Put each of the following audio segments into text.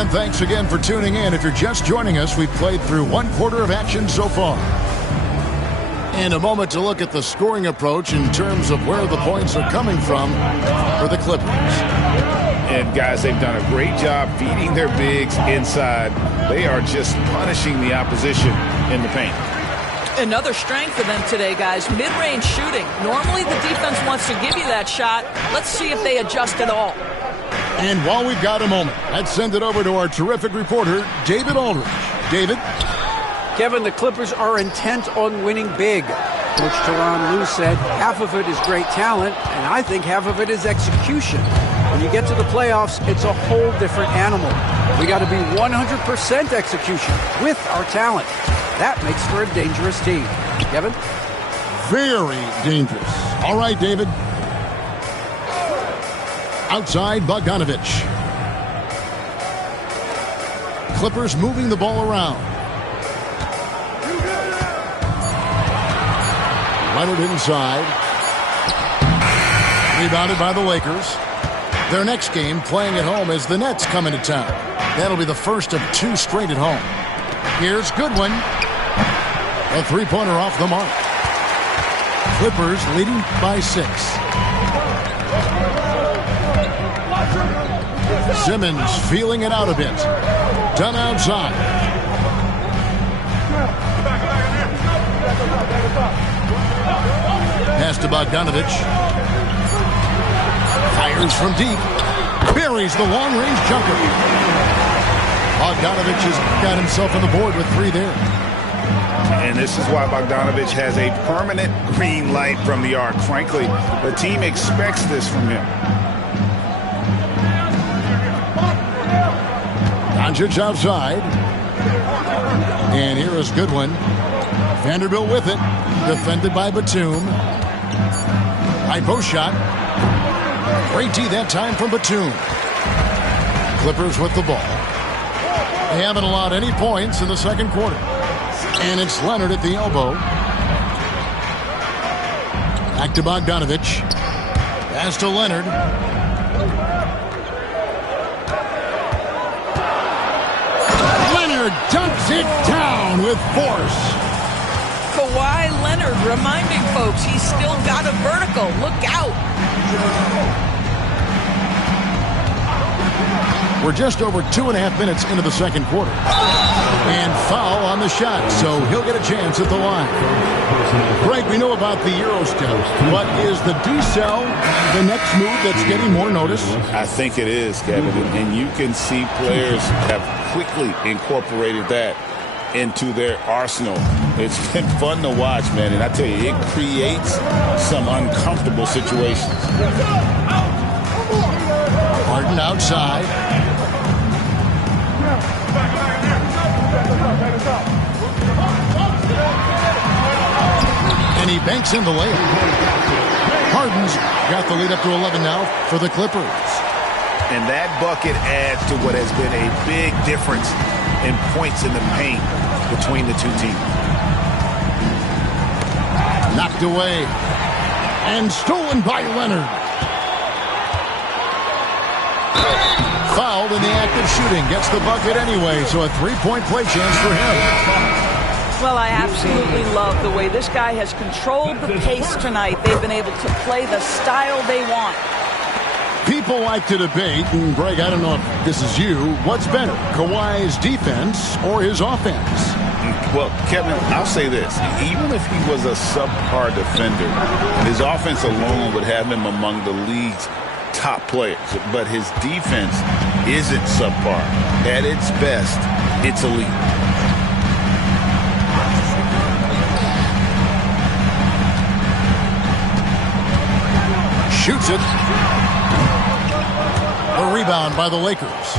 And thanks again for tuning in. If you're just joining us, we've played through one quarter of action so far. And a moment to look at the scoring approach in terms of where the points are coming from for the Clippers. And, guys, they've done a great job feeding their bigs inside. They are just punishing the opposition in the paint. Another strength of them today, guys, mid-range shooting. Normally the defense wants to give you that shot. Let's see if they adjust at all. And while we've got a moment, let's send it over to our terrific reporter, David Aldridge. David? Kevin, the Clippers are intent on winning big. Coach Tyronn Lue said half of it is great talent, and I think half of it is execution. When you get to the playoffs, it's a whole different animal. We got to be 100% execution with our talent. That makes for a dangerous team. Kevin? Very dangerous. All right, David. Outside, Bogdanovich. Clippers moving the ball around. Leonard inside. Rebounded by the Lakers. Their next game playing at home as the Nets come into town. That'll be the first of 2 straight at home. Here's Goodwin. A three-pointer off the mark. Clippers leading by 6. Simmons feeling it out a bit. Done outside. Pass to Bogdanovich. Fires from deep. Buries the long-range jumper. Bogdanovich has got himself on the board with 3 there. And this is why Bogdanovich has a permanent green light from the arc. Frankly, the team expects this from him. Doncic outside. And here is Goodwin. Vanderbilt with it. Defended by Batum. High post shot. Great D that time from Batum. Clippers with the ball. They haven't allowed any points in the second quarter. And it's Leonard at the elbow. Back to Bogdanovich. Pass to Leonard. Leonard dumps it down with force. Kawhi Leonard reminding folks he's still got a vertical. Look out. We're just over 2.5 minutes into the second quarter. And foul on the shot, so he'll get a chance at the line. Greg, we know about the Euro step. What is the decel, the next move that's getting more notice? I think it is, Kevin. And you can see players have quickly incorporated that into their arsenal. It's been fun to watch, man. And I tell you, it creates some uncomfortable situations. Harden outside. And he banks in the layup. Harden's got the lead up to 11 now for the Clippers. And that bucket adds to what has been a big difference in points in the paint between the 2 teams. Knocked away. And stolen by Leonard. Fouled in the act of shooting. Gets the bucket anyway, so a 3-point play chance for him. Well, I absolutely love the way this guy has controlled the pace tonight. They've been able to play the style they want. People like to debate, and Greg, I don't know if this is you, what's better, Kawhi's defense or his offense? Well, Kevin, I'll say this. Even if he was a subpar defender, his offense alone would have him among the league's top players. But his defense isn't subpar. At its best, it's elite. Shoots it. A rebound by the Lakers.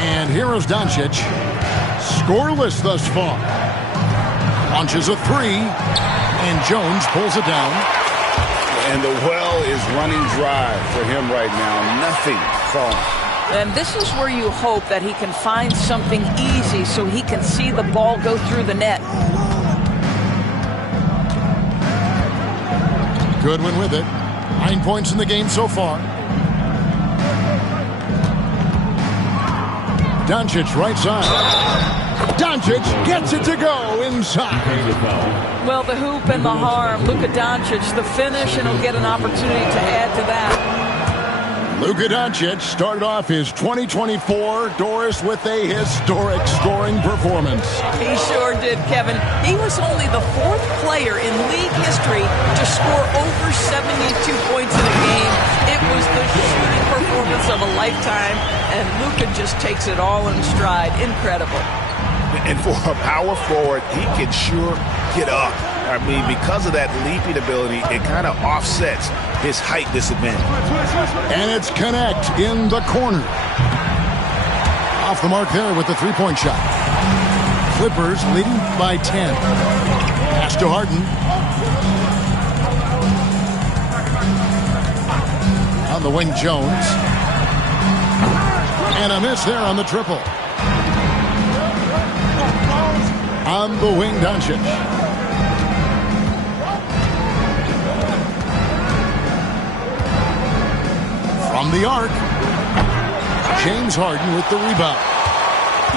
And here is Doncic. Scoreless thus far. Launches a 3. And Jones pulls it down. And the well is running dry for him right now. Nothing falling. And this is where you hope that he can find something easy so he can see the ball go through the net. Goodwin with it. 9 points in the game so far. Doncic right side. Doncic gets it to go inside. Well, the hoop and the harm. Luka Doncic, the finish, and he'll get an opportunity to add to that. Luka Doncic started off his 2024 Doris with a historic scoring performance. He sure did, Kevin. He was only the 4th player in league history to score over 72 points in a game. It was the shooting performance of a lifetime, and Luka just takes it all in stride. Incredible. And for a power forward, he can sure get up. I mean, because of that leaping ability, it kind of offsets his height disadvantage. And it's Connect in the corner. Off the mark there with the three-point shot. Clippers leading by 10. Pass to Harden. On the wing, Jones. And a miss there on the triple. On the wing, Doncic. From the arc, James Harden with the rebound.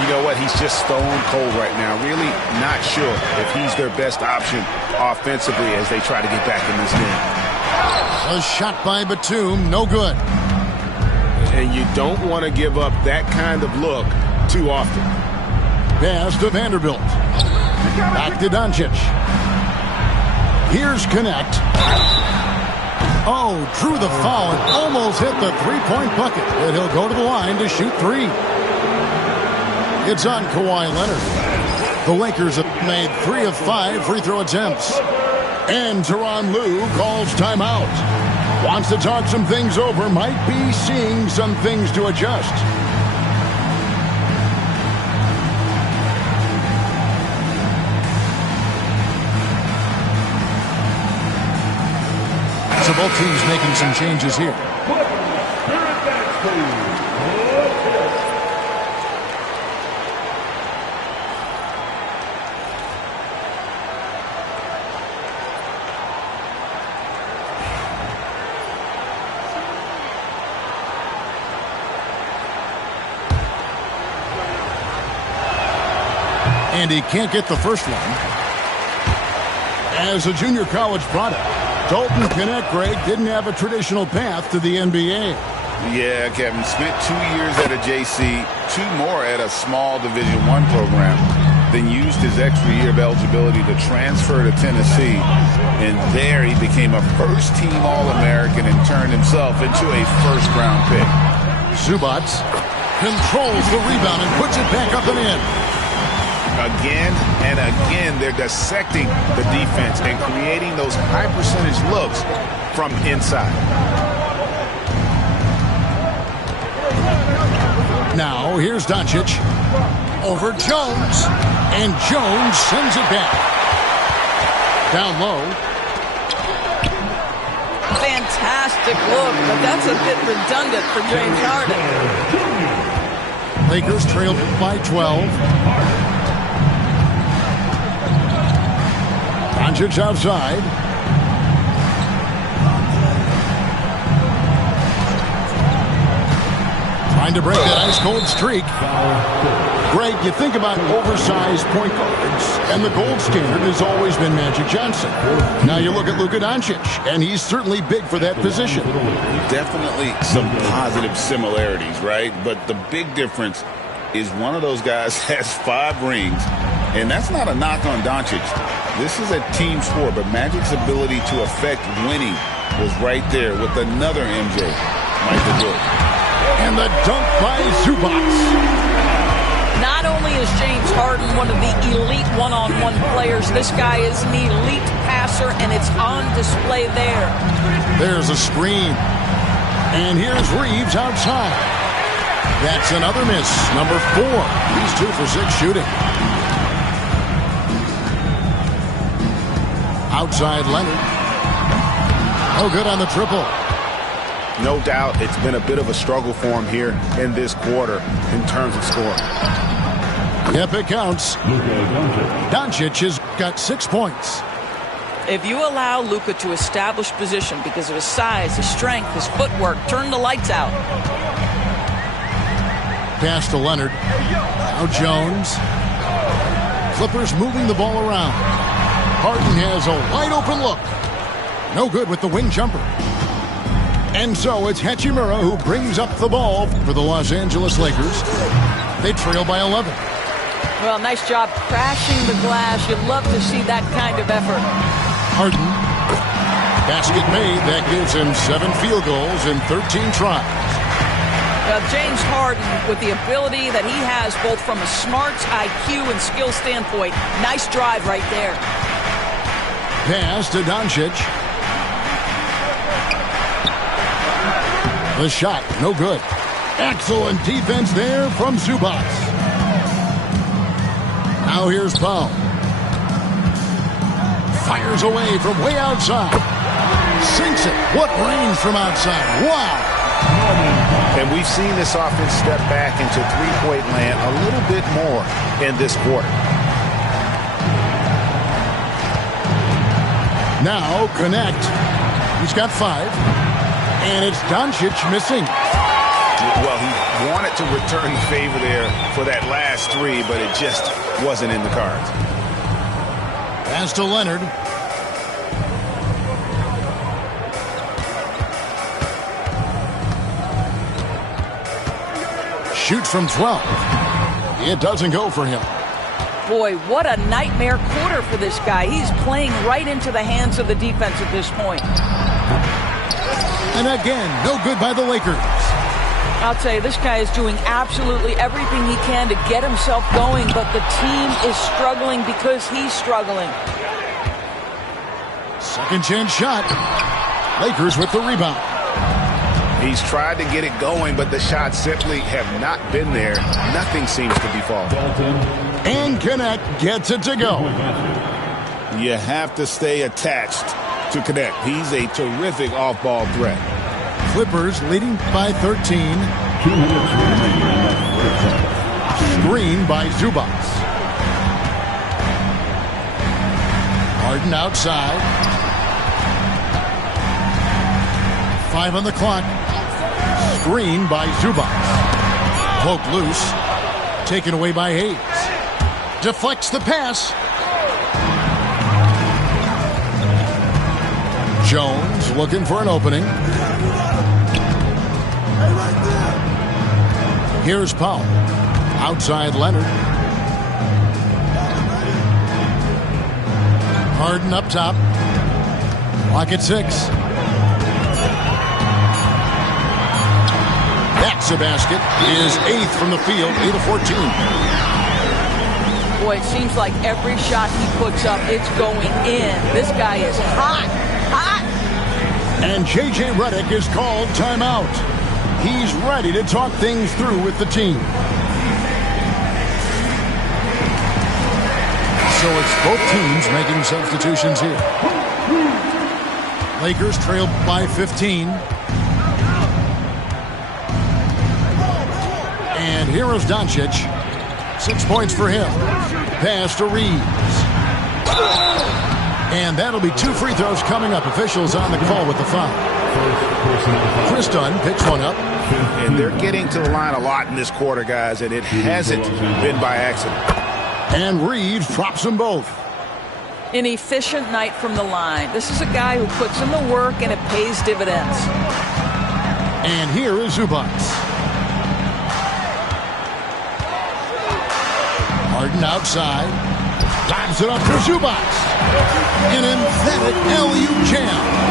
You know what? He's just stone cold right now. Really not sure if he's their best option offensively as they try to get back in this game. A shot by Batum, no good. And you don't want to give up that kind of look too often. Pass to Vanderbilt. Back to Doncic. Here's Connect. Oh, drew the foul and almost hit the three-point bucket. And he'll go to the line to shoot 3. It's on Kawhi Leonard. The Lakers have made 3 of 5 free throw attempts. And Tyronn Lue calls timeout. Wants to talk some things over. Might be seeing some things to adjust. So both teams making some changes here. And he can't get the first one. As a junior college product, Dalton Connect, Greg, didn't have a traditional path to the NBA. Yeah, Kevin, spent 2 years at a JC, 2 more at a small Division I program, then used his extra year of eligibility to transfer to Tennessee. And there he became a first-team All-American and turned himself into a first-round pick. Zubac controls the rebound and puts it back up and in. Again and again, they're dissecting the defense and creating those high-percentage looks from inside. Now, here's Doncic. Over Jones. And Jones sends it back. Down low. Fantastic look, but that's a bit redundant for James Harden. Lakers trailed by 12. Doncic outside. Trying to break that ice-cold streak. Greg, you think about oversized point guards, and the gold standard has always been Magic Johnson. Now you look at Luka Doncic, and he's certainly big for that position. Definitely some positive similarities, right? But the big difference is one of those guys has 5 rings, and that's not a knock on Doncic. This is a team sport, but Magic's ability to affect winning was right there with another MJ, Michael Jordan. And the dunk by Zubac. Not only is James Harden one of the elite one-on-one players, this guy is an elite passer, and it's on display there. There's a screen. And here's Reeves outside. That's another miss. Number 4. He's 2 for 6 shooting. Outside Leonard. Oh, good on the triple. No doubt it's been a bit of a struggle for him here in this quarter in terms of scoring. Yep, it counts. Doncic has got 6 points. If you allow Luka to establish position because of his size, his strength, his footwork, turn the lights out. pass to Leonard. Now Jones. Clippers moving the ball around. Harden has a wide open look. No good with the wing jumper. And so it's Hachimura who brings up the ball for the Los Angeles Lakers. They trail by 11. Well, nice job crashing the glass. You'd love to see that kind of effort. Harden. Basket made. That gives him 7 field goals in 13 tries. James Harden, with the ability that he has both from a smarts, IQ, and skill standpoint, nice drive right there. Pass to Doncic. The shot, no good. Excellent defense there from Zubas. Now here's Powell. Fires away from way outside. Sinks it. What range from outside. Wow. And we've seen this offense step back into three-point land a little bit more in this quarter. Now connect. He's got 5. And it's Doncic missing. Well, he wanted to return the favor there for that last 3, but it just wasn't in the cards. Pass to Leonard. Shoots from 12. It doesn't go for him. Boy, what a nightmare quarter for this guy. He's playing right into the hands of the defense at this point. And again, no good by the Lakers. I'll tell you, this guy is doing absolutely everything he can to get himself going, but the team is struggling because he's struggling. Second chance shot. Lakers with the rebound. He's tried to get it going, but the shots simply have not been there. Nothing seems to be falling. And Connect gets it to go. You have to stay attached to Connect. He's a terrific off-ball threat. Clippers leading by 13. Screen by Zubas. Harden outside. 5 on the clock. Screen by Zubas. Poked loose. Taken away by Hayes. Deflects the pass. Jones looking for an opening. Here's Powell. Outside Leonard. Harden up top. Clock at 6. That's a basket. His 8th from the field. 8 of 14. Boy, it seems like every shot he puts up, it's going in. This guy is hot. Hot. And J.J. Redick is called timeout. He's ready to talk things through with the team. So it's both teams making substitutions here. Lakers trail by 15. And here is Doncic. 6 points for him. Pass to Reeves. And that'll be 2 free throws coming up. Officials on the call with the foul. Chris Dunn picks one up. And they're getting to the line a lot in this quarter, guys, and it hasn't been by accident. And Reeves drops them both. An efficient night from the line. This is a guy who puts in the work and it pays dividends. And here is Zubas. Harden outside. Lobs it up for Zubas. An emphatic LU jam.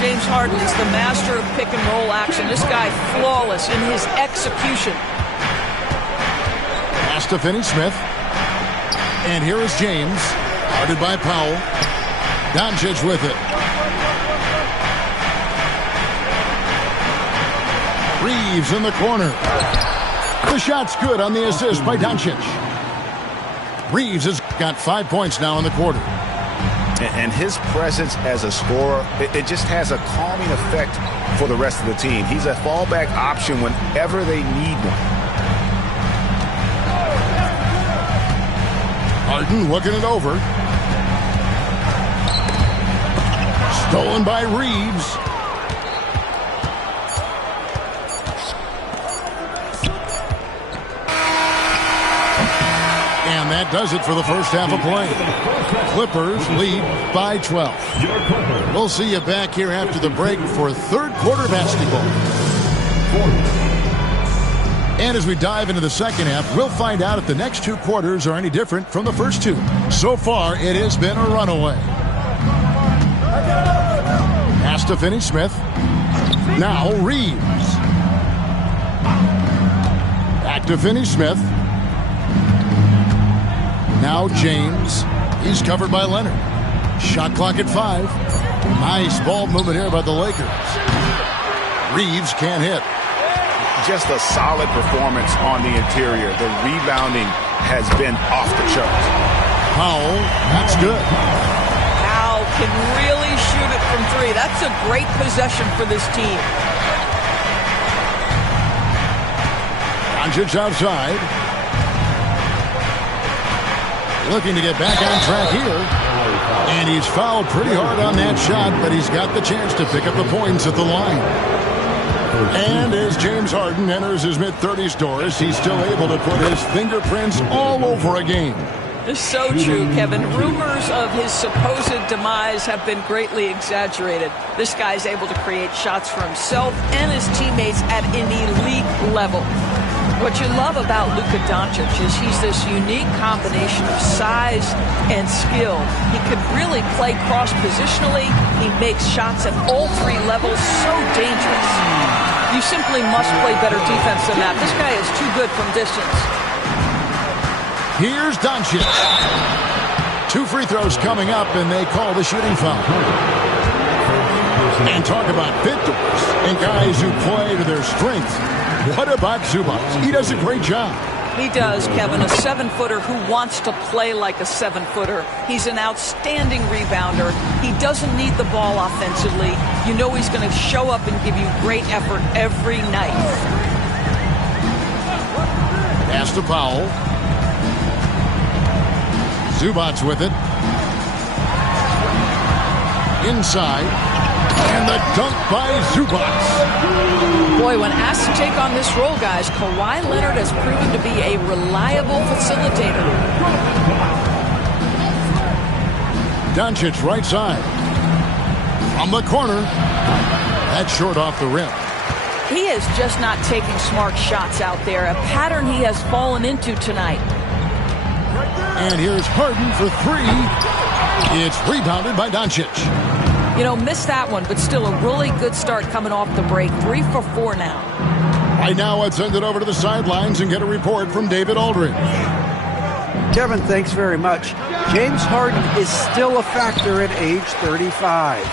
James Harden is the master of pick and roll action. This guy flawless in his execution. Pass to Finney-Smith. And here is James. Guarded by Powell. Doncic with it. Reeves in the corner. The shot's good on the assist by Doncic. Reeves has got 5 points now in the quarter. And his presence as a scorer, it just has a calming effect for the rest of the team. He's a fallback option whenever they need one. Harden looking it over. Stolen by Reeves. that does it for the first half of play. Clippers lead by 12. We'll see you back here after the break for third quarter basketball. And as we dive into the second half, we'll find out if the next two quarters are any different from the first two. So far, it has been a runaway. Pass to Finney-Smith. Now Reeves. Back to Finney-Smith. Now James. He's covered by Leonard. Shot clock at 5. Nice ball movement here by the Lakers. Reeves can't hit. Just a solid performance on the interior. The rebounding has been off the charts. Powell, that's good. Powell can really shoot it from 3. That's a great possession for this team. Doncic outside. Looking to get back on track here. And he's fouled pretty hard on that shot, but he's got the chance to pick up the points at the line. And as James Harden enters his mid-30s doors, he's still able to put his fingerprints all over a game. It's so true, Kevin. Rumors of his supposed demise have been greatly exaggerated. This guy's able to create shots for himself and his teammates at an elite level. What you love about Luka Doncic is he's this unique combination of size and skill. He could really play cross-positionally. He makes shots at all 3 levels, so dangerous. You simply must play better defense than that. This guy is too good from distance. Here's Doncic. 2 free throws coming up, and they call the shooting foul. And talk about victors and guys who play to their strengths. What about Zubac? He does a great job. He does, Kevin. A 7-footer who wants to play like a 7-footer. He's an outstanding rebounder. He doesn't need the ball offensively. You know he's going to show up and give you great effort every night. Pass to Powell. Zubac with it. Inside. And the dunk by Zubac. Boy, when asked to take on this role, guys, Kawhi Leonard has proven to be a reliable facilitator. Doncic right side. From the corner. That's short off the rim. He is just not taking smart shots out there, a pattern he has fallen into tonight. And here's Harden for 3. It's rebounded by Doncic. You know, missed that one, but still a really good start coming off the break. 3 for 4 now. Right now, let's send it over to the sidelines and get a report from David Aldridge. Kevin, thanks very much. James Harden is still a factor at age 35.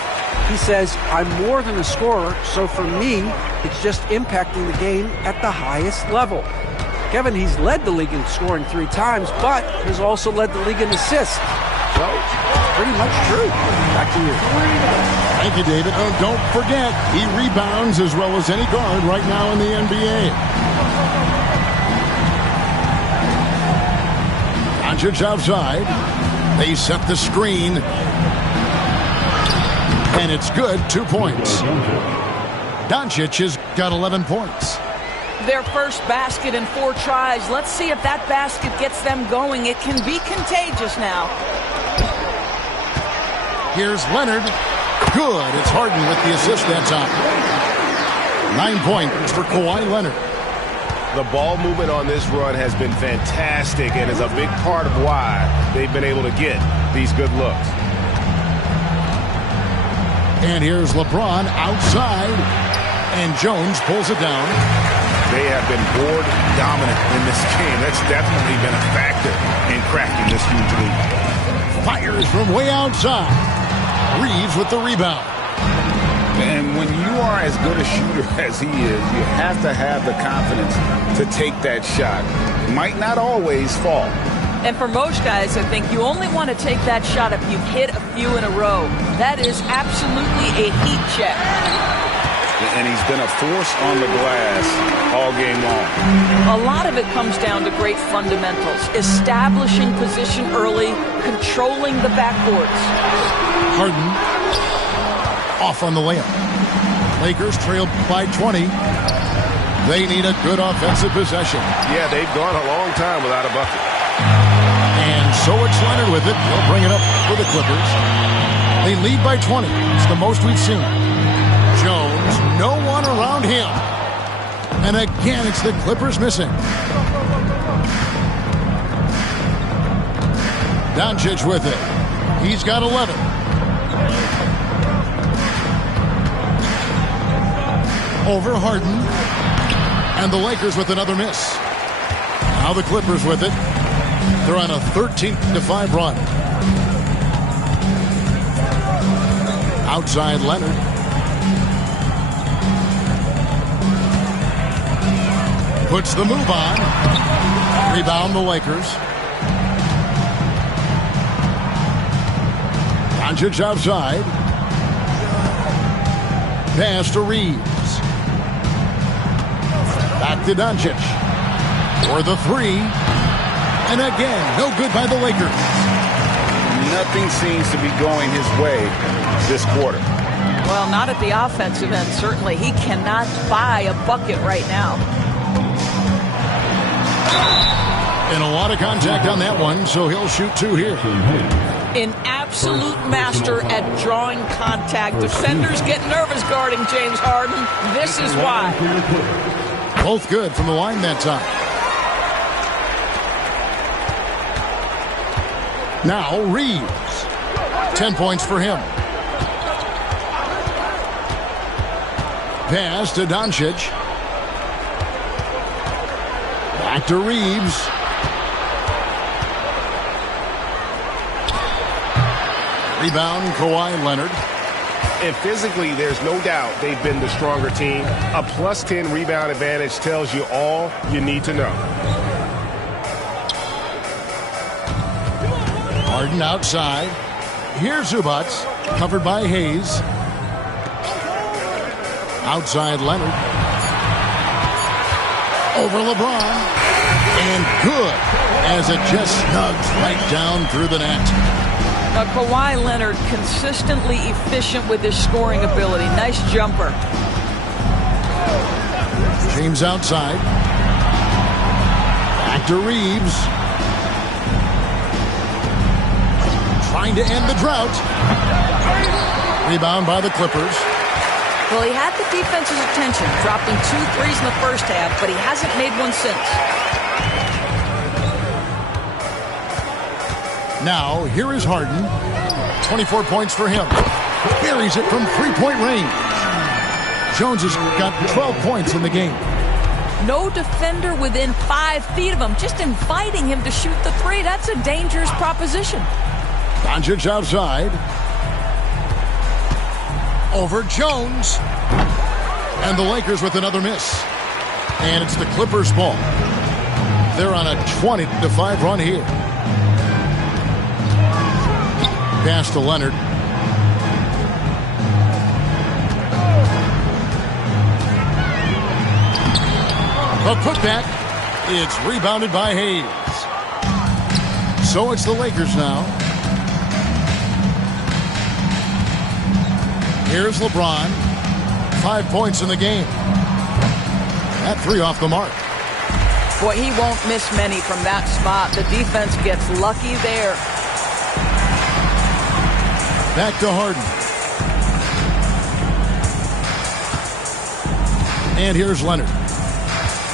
He says, I'm more than a scorer, so for me, it's just impacting the game at the highest level. Kevin, he's led the league in scoring 3 times, but has also led the league in assists. So, pretty much true. Back to you. Thank you, David. Oh, don't forget, he rebounds as well as any guard right now in the NBA. Doncic outside. They set the screen. And it's good, 2 points. Doncic has got 11 points. Their first basket in 4 tries. Let's see if that basket gets them going. It can be contagious now. Here's Leonard. Good. It's Harden with the assist that time. 9 points for Kawhi Leonard. The ball movement on this run has been fantastic and is a big part of why they've been able to get these good looks. And here's LeBron outside. And Jones pulls it down. They have been board dominant in this game. That's definitely been a factor in cracking this huge lead. Fires from way outside. Reeves with the rebound. And when you are as good a shooter as he is, you have to have the confidence to take that shot. Might not always fall. And for most guys, I think you only want to take that shot if you've hit a few in a row. That is absolutely a heat check. And he's been a force on the glass all game long. A lot of it comes down to great fundamentals. Establishing position early, controlling the backboards. Harden off on the layup. Lakers trail by 20. They need a good offensive possession. Yeah, they've gone a long time without a bucket. So it's Leonard with it. He'll bring it up for the Clippers. They lead by 20. It's the most we've seen. Jones, no one around him. And again, it's the Clippers missing. Doncic with it. He's got 11. Over Harden. And the Lakers with another miss. Now the Clippers with it. They're on a 13-5 run. Outside Leonard. Puts the move on. Rebound the Lakers. Doncic outside. Pass to Reeves. Back to Doncic. For the three. And again, no good by the Lakers. Nothing seems to be going his way this quarter. Well, not at the offensive end, certainly. He cannot buy a bucket right now. And a lot of contact on that one, so he'll shoot two here. An absolute master at drawing contact. Defenders get nervous guarding James Harden. This is why. Both good from the line that time. Now Reeves. 10 points for him. Pass to Doncic. Back to Reeves. Rebound, Kawhi Leonard. And physically, there's no doubt they've been the stronger team. A plus 10 rebound advantage tells you all you need to know. Harden outside. Here's Zubac, covered by Hayes. Outside Leonard. Over LeBron. And good, as it just snugs right down through the net. Now, Kawhi Leonard consistently efficient with his scoring ability. Nice jumper. James outside. Back to Reeves. Trying to end the drought. Rebound by the Clippers. Well, he had the defense's attention, dropping 2 threes in the first half, but he hasn't made one since. Now, here is Harden. 24 points for him. Buries it from three-point range. Jones has got 12 points in the game. No defender within 5 feet of him, just inviting him to shoot the three. That's a dangerous proposition. Doncic outside. Over Jones. And the Lakers with another miss. And it's the Clippers' ball. They're on a 20-5 run here. Pass to Leonard. The putback. It's rebounded by Hayes. So it's the Lakers now. Here's LeBron. 5 points in the game. That three off the mark. Boy, he won't miss many from that spot. The defense gets lucky there. Back to Harden. And here's Leonard.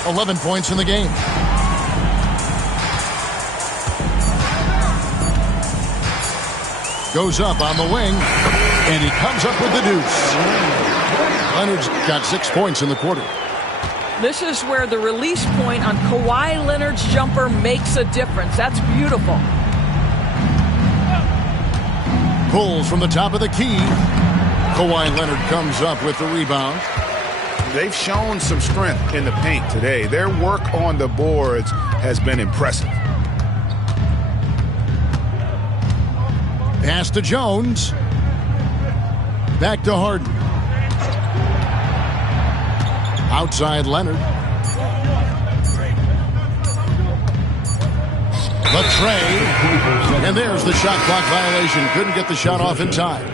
11 points in the game. Goes up on the wing, and he comes up with the deuce. Leonard's got 6 points in the quarter. This is where the release point on Kawhi Leonard's jumper makes a difference. That's beautiful. Pulls from the top of the key. Kawhi Leonard comes up with the rebound. They've shown some strength in the paint today. Their work on the boards has been impressive. Pass to Jones. Back to Harden. Outside Leonard. The tray. And there's the shot clock violation. Couldn't get the shot off in time.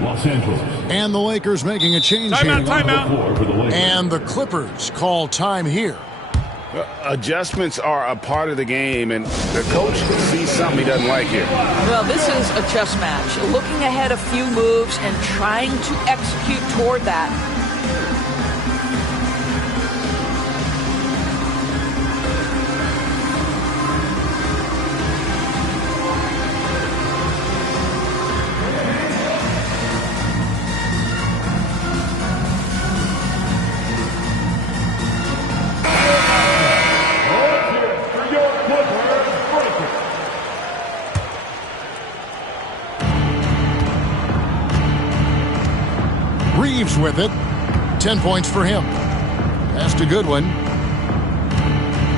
And the Lakers making a change here. Timeout. And the Clippers call time here. Adjustments are a part of the game, and the coach sees something he doesn't like here. Well, this is a chess match. Looking ahead a few moves and trying to execute toward that. Reeves with it. 10 points for him. That's a good one.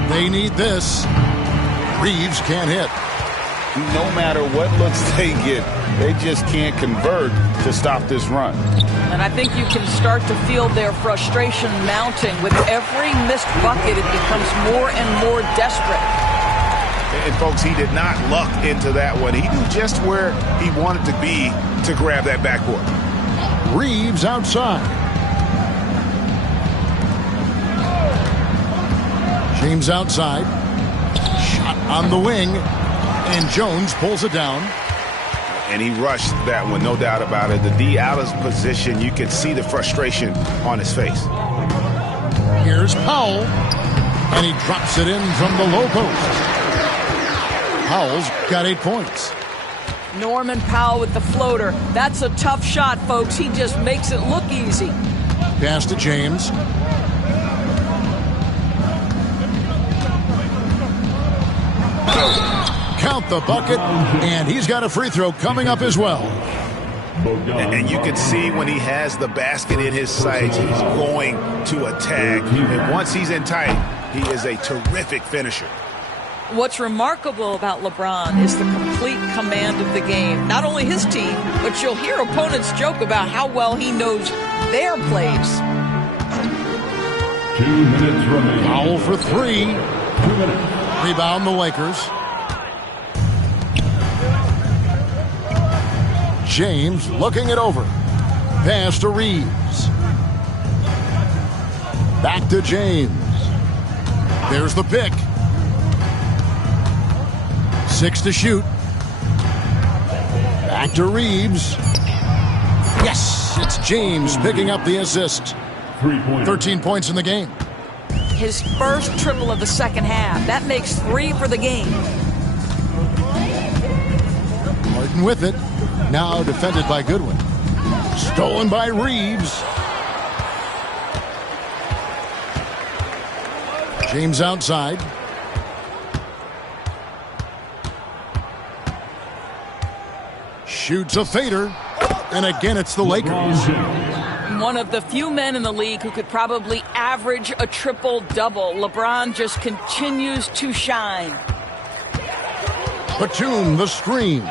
They need this. Reeves can't hit. No matter what looks they get, they just can't convert to stop this run. And I think you can start to feel their frustration mounting. With every missed bucket, it becomes more and more desperate. And folks, he did not luck into that one. He knew just where he wanted to be to grab that backboard. Reeves outside. James outside. Shot on the wing. And Jones pulls it down. And he rushed that one, no doubt about it. The D out of position. You can see the frustration on his face. Here's Powell. And he drops it in from the low post. Powell's got 8 points. Norman Powell with the floater. That's a tough shot, folks. He just makes it look easy. Pass to James. Count the bucket, and he's got a free throw coming up as well. And you can see when he has the basket in his sights, he's going to attack. And once he's in tight, he is a terrific finisher. What's remarkable about LeBron is the complete command of the game. Not only his team, but you'll hear opponents joke about how well he knows their plays. 2 minutes remaining. Foul for 3. 2 minutes. Rebound the Lakers. James looking it over. Pass to Reeves. Back to James. There's the pick. 6 to shoot. Back to Reeves. Yes, it's James picking up the assist. 13 points in the game. His first triple of the second half. That makes 3 for the game. Martin with it. Now defended by Goodwin. Stolen by Reeves. James outside. Shoots a fader. And again, it's the Lakers. One of the few men in the league who could probably average a triple-double. LeBron just continues to shine. Batum, the screen.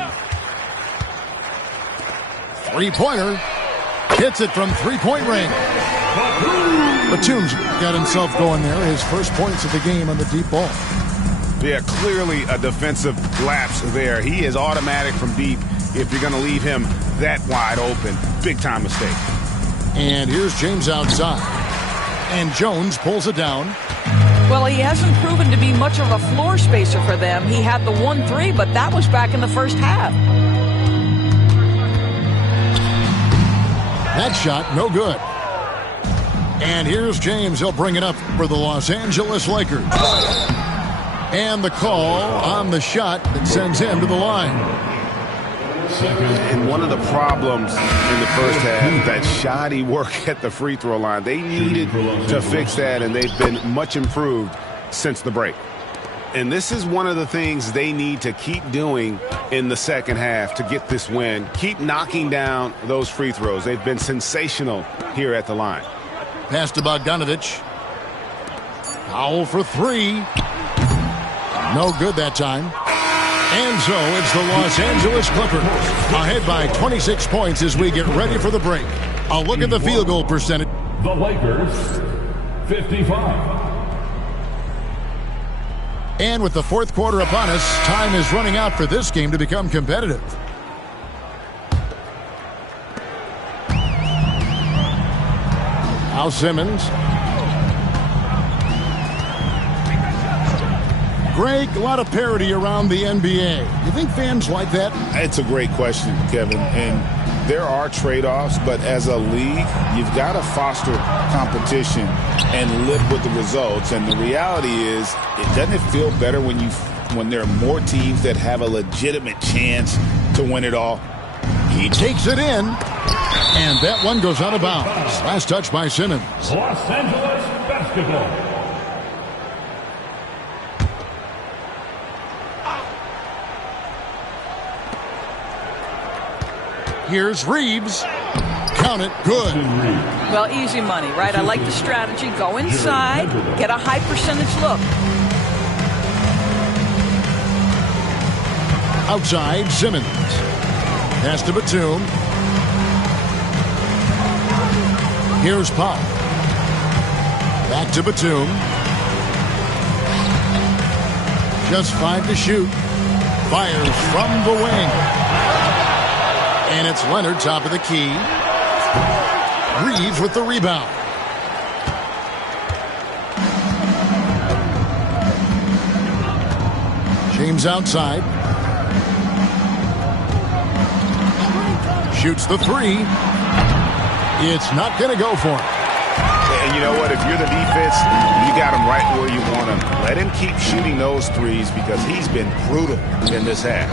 Three-pointer. Hits it from three-point range. Batum's got himself going there. His first points of the game on the deep ball. Yeah, clearly a defensive lapse there. He is automatic from deep if you're going to leave him that wide open. Big-time mistake. And here's James outside. And Jones pulls it down. Well, he hasn't proven to be much of a floor spacer for them. He had the 1-3, but that was back in the first half. That shot, no good. And here's James. He'll bring it up for the Los Angeles Lakers. And the call on the shot that sends him to the line. And one of the problems in the first half, that shoddy work at the free throw line. They needed to fix that, and they've been much improved since the break. And this is one of the things they need to keep doing in the second half to get this win. Keep knocking down those free throws. They've been sensational here at the line. Pass to Bogdanovich. Foul for 3. No good that time. And so it's the Los Angeles Clippers ahead by 26 points as we get ready for the break. A look at the field goal percentage. The Lakers, 55. And with the fourth quarter upon us, time is running out for this game to become competitive. Al Simmons. Greg, a lot of parity around the NBA. You think fans like that? It's a great question, Kevin. And there are trade-offs, but as a league, you've got to foster competition and live with the results. And the reality is, doesn't it feel better when there are more teams that have a legitimate chance to win it all? He takes it in, and that one goes out of bounds. Last touch by Simmons. Los Angeles basketball. Here's Reeves. Count it. Good. Well, easy money, right? I like the strategy. Go inside, get a high percentage look. Outside, Simmons. Pass to Batum. Here's Pop. Back to Batum. Just 5 to shoot. Fires from the wing. And it's Leonard, top of the key. Reeves with the rebound. James outside. Shoots the three. It's not going to go for him. And you know what? If you're the defense, you got him right where you want him. Let him keep shooting those threes because he's been brutal in this half.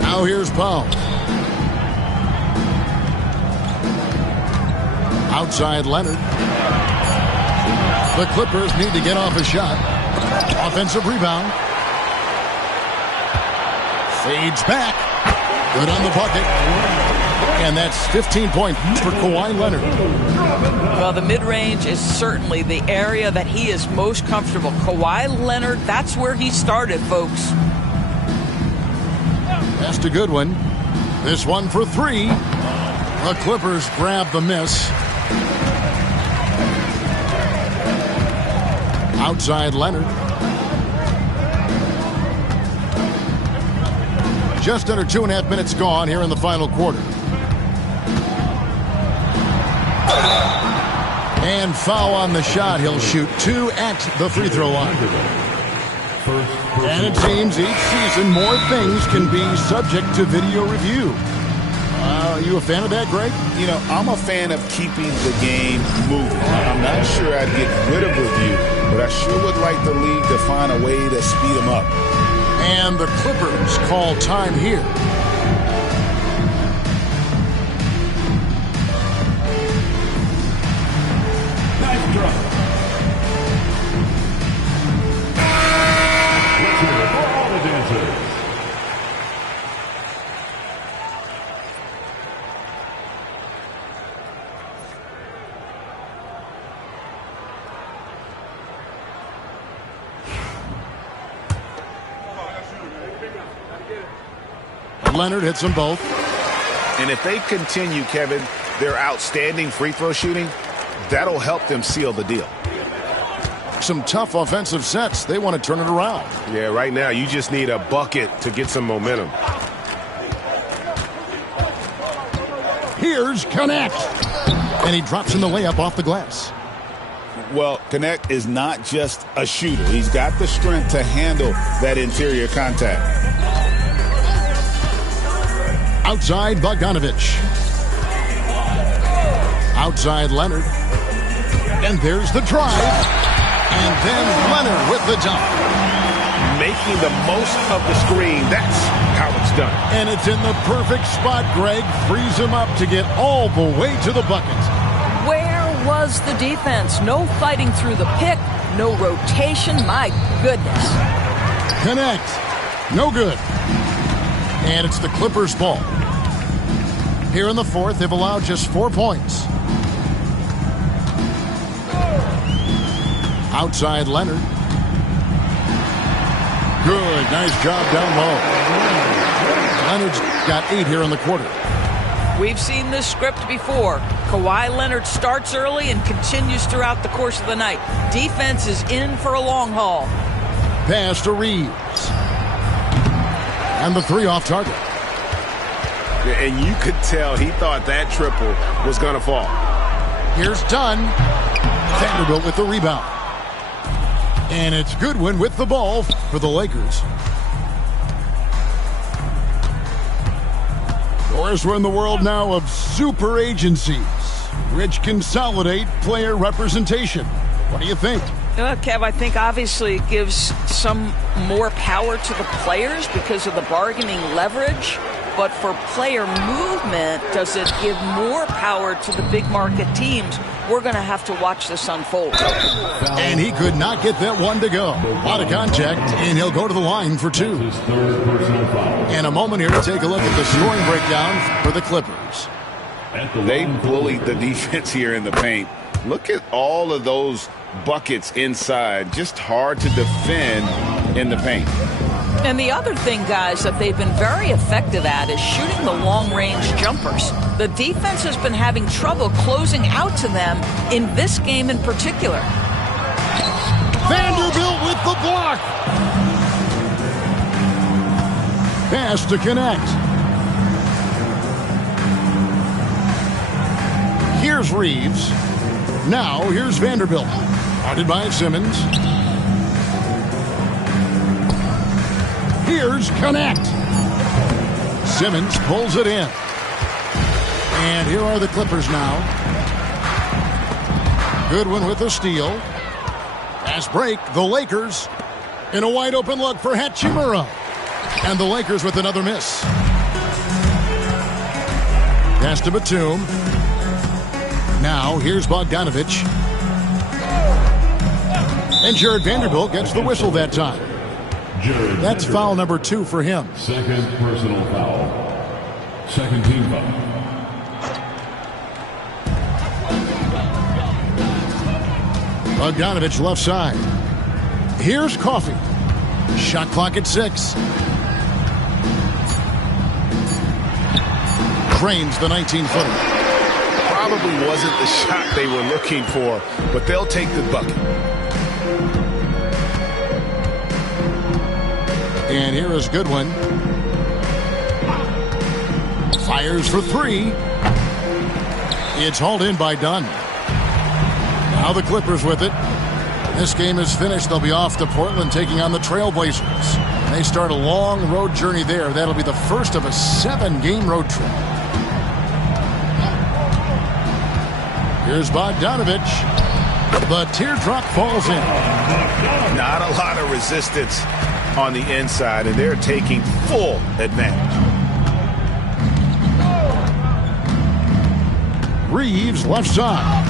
Now here's Powell. Outside Leonard. The Clippers need to get off a shot. Offensive rebound. Fades back. Good on the bucket. And that's 15 points for Kawhi Leonard. Well, the mid-range is certainly the area that he is most comfortable. Kawhi Leonard, that's where he started, folks. That's a good one. This one for three. The Clippers grab the miss. Outside Leonard. Just under 2.5 minutes gone here in the final quarter. And foul on the shot. He'll shoot 2 at the free throw line. And it seems each season more things can be subject to video review. Are you a fan of that, Greg? You know, I'm a fan of keeping the game moving. I'm not sure I'd get rid of review, but I sure would like the league to find a way to speed them up. And the Clippers call time here. Nice drop. Let's hear it for all the dancers. Leonard hits them both. And if they continue, Kevin, their outstanding free throw shooting, that'll help them seal the deal. Some tough offensive sets. They want to turn it around. Yeah, right now you just need a bucket to get some momentum. Here's Connect. And he drops in the layup off the glass. Well, Connect is not just a shooter. He's got the strength to handle that interior contact. Outside Bogdanovich. Outside Leonard. And there's the drive. And then Leonard with the dunk. Making the most of the screen. That's how it's done. And it's in the perfect spot. Greg frees him up to get all the way to the bucket. Where was the defense? No fighting through the pick, no rotation. My goodness. Connect. No good. And it's the Clippers' ball. Here in the fourth, they've allowed just 4 points. Outside Leonard. Good. Nice job down low. Leonard's got 8 here in the quarter. We've seen this script before. Kawhi Leonard starts early and continues throughout the course of the night. Defense is in for a long haul. Pass to Reeves. And the three off target. And you could tell he thought that triple was going to fall. Here's Dunn. Vanderbilt with the rebound. And it's Goodwin with the ball for the Lakers. Of course, we're in the world now of super agencies, which consolidate player representation. What do you think? Kev, I think obviously it gives some more power to the players because of the bargaining leverage. But for player movement, does it give more power to the big market teams? We're going to have to watch this unfold. And he could not get that one to go. Out of contact, and he'll go to the line for two. And a moment here to take a look at the scoring breakdown for the Clippers. They bullied the defense here in the paint. Look at all of those buckets inside. Just hard to defend in the paint. And the other thing, guys, that they've been very effective at is shooting the long-range jumpers. The defense has been having trouble closing out to them in this game in particular. Vanderbilt with the block. Pass to connect. Here's Reeves. Now here's Vanderbilt. Guarded by Simmons. Here's Connect. Simmons pulls it in. And here are the Clippers now. Goodwin with a steal. Fast break, the Lakers. In a wide open look for Hachimura. And the Lakers with another miss. Pass to Batum. Now here's Bogdanovich. And Jared Vanderbilt gets the whistle that time. That's foul number 2 for him. Second personal foul. Second team foul. Bogdanovich left side. Here's Coffey. Shot clock at 6. Cranes the 19-footer. Probably wasn't the shot they were looking for, but they'll take the bucket. And here is Goodwin. Fires for 3. It's hauled in by Dunn. Now the Clippers with it. This game is finished. They'll be off to Portland taking on the Trailblazers. They start a long road journey there. That'll be the first of a 7-game road trip. Here's Bogdanovich. The teardrop falls in. Not a lot of resistance on the inside, and they're taking full advantage. Reeves left side.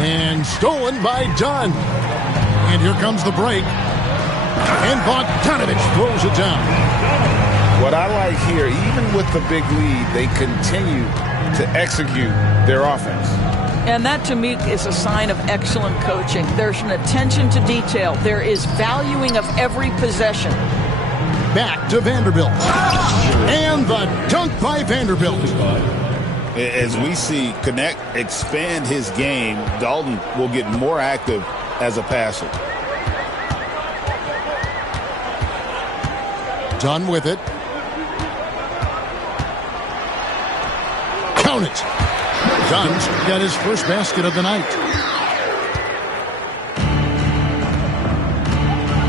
And stolen by Dunn. And here comes the break. And Bogdanovich throws it down. What I like here, even with the big lead, they continue to execute their offense. And that, to me, is a sign of excellent coaching. There's an attention to detail. There is valuing of every possession. Back to Vanderbilt. And the dunk by Vanderbilt. As we see Connect expand his game, Dalton will get more active as a passer. Done with it. Count it. Dunn's got his first basket of the night.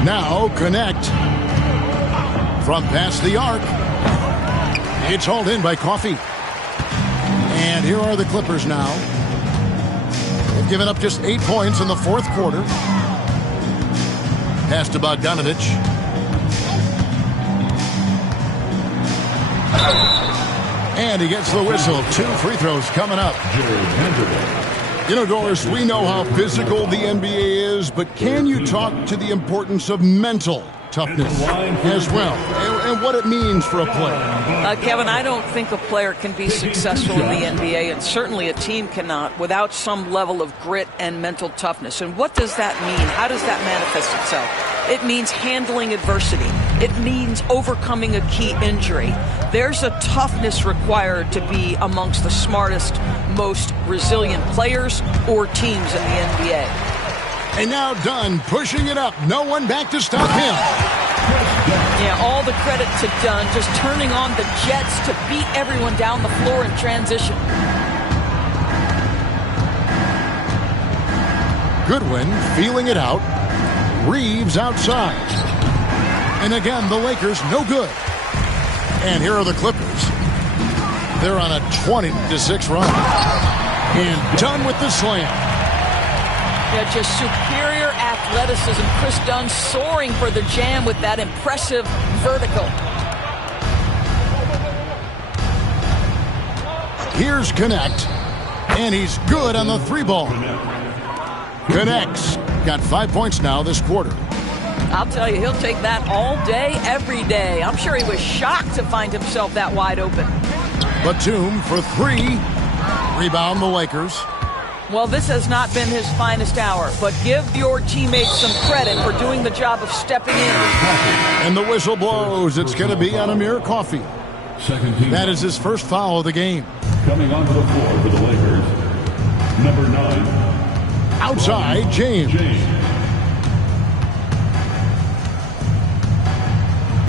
Now Connect. From past the arc. It's hauled in by Coffey. And here are the Clippers now. They've given up just 8 points in the fourth quarter. Pass to Bogdanovich. And he gets the whistle. 2 free throws coming up. You know, Doris, we know how physical the NBA is, but can you talk to the importance of mental toughness as well, and what it means for a player? Kevin, I don't think a player can be successful in the NBA, and certainly a team cannot, without some level of grit and mental toughness. And what does that mean? How does that manifest itself? It means handling adversity. It means overcoming a key injury. There's a toughness required to be amongst the smartest, most resilient players or teams in the NBA. And now Dunn pushing it up. No one back to stop him. Yeah, all the credit to Dunn, just turning on the jets to beat everyone down the floor in transition. Goodwin feeling it out. Reeves outside. And again, the Lakers no good. And here are the Clippers. They're on a 20-6 run. And done with the slam. Yeah, just superior athleticism. Chris Dunn soaring for the jam with that impressive vertical. Here's Connect. And he's good on the 3-ball. Connects. Got 5 points now this quarter. I'll tell you, he'll take that all day, every day. I'm sure he was shocked to find himself that wide open. Batum for 3. Rebound the Lakers. Well, this has not been his finest hour, but give your teammates some credit for doing the job of stepping in. And the whistle blows. It's going to be on Amir Coffey. Second team. That is his first foul of the game. Coming onto the floor for the Lakers, number 9. Outside, James.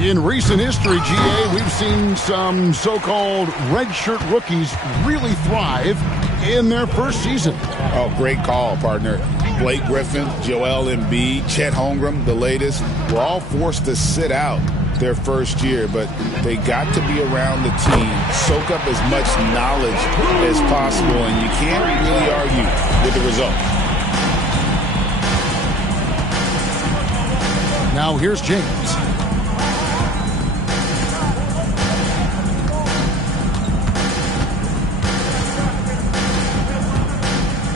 In recent history, GA, we've seen some so-called redshirt rookies really thrive in their first season. Oh, great call, partner. Blake Griffin, Joel Embiid, Chet Holmgren, the latest, were all forced to sit out their first year, but they got to be around the team, soak up as much knowledge as possible, and you can't really argue with the result. Now here's James.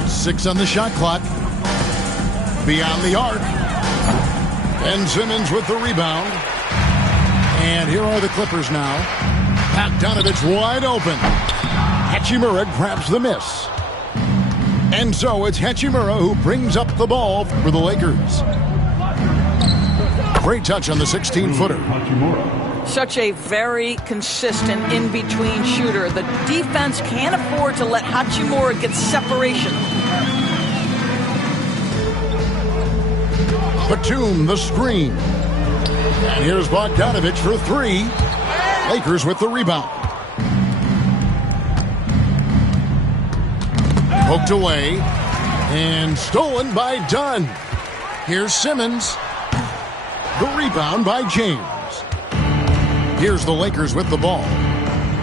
Six on the shot clock. Beyond the arc. Ben Simmons with the rebound. And here are the Clippers now. Bogdanovich wide open. Hachimura grabs the miss. And so it's Hachimura who brings up the ball for the Lakers. Great touch on the 16-footer. Such a very consistent in-between shooter. The defense can't afford to let Hachimura get separation. Batum, the screen. And here's Bogdanovich for 3. Lakers with the rebound. Poked away. And stolen by Dunn. Here's Simmons. The rebound by James. Here's the Lakers with the ball.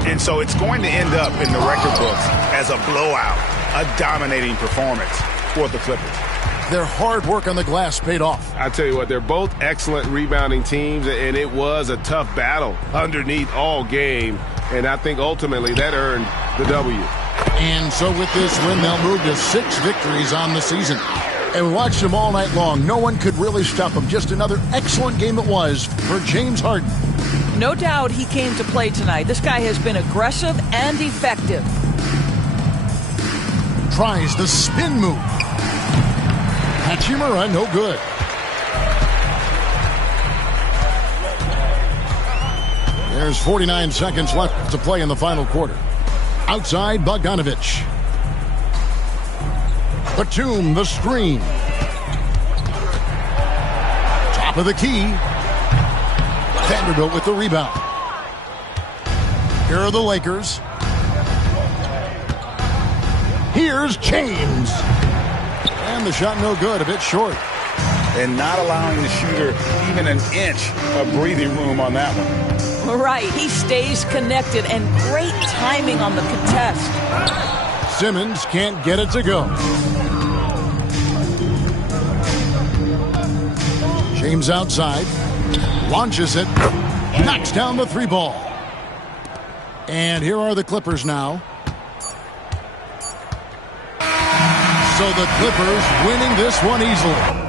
And so it's going to end up in the record books as a blowout, a dominating performance for the Clippers. Their hard work on the glass paid off. I tell you what, they're both excellent rebounding teams, and it was a tough battle underneath all game. And I think ultimately that earned the W. And so with this win, they'll move to 6 victories on the season. And we watched them all night long. No one could really stop them. Just another excellent game it was for James Harden. No doubt he came to play tonight. This guy has been aggressive and effective. Tries the spin move. Hachimura, no good. There's 49 seconds left to play in the final quarter. Outside, Bogdanovich. Batum, the screen. Top of the key. Vanderbilt with the rebound. Here are the Lakers. Here's James. And the shot no good, a bit short. And not allowing the shooter even an inch of breathing room on that one. Right, he stays connected and great timing on the contest. Simmons can't get it to go. James outside. Launches it. Knocks down the 3-ball. And here are the Clippers now. So the Clippers winning this one easily.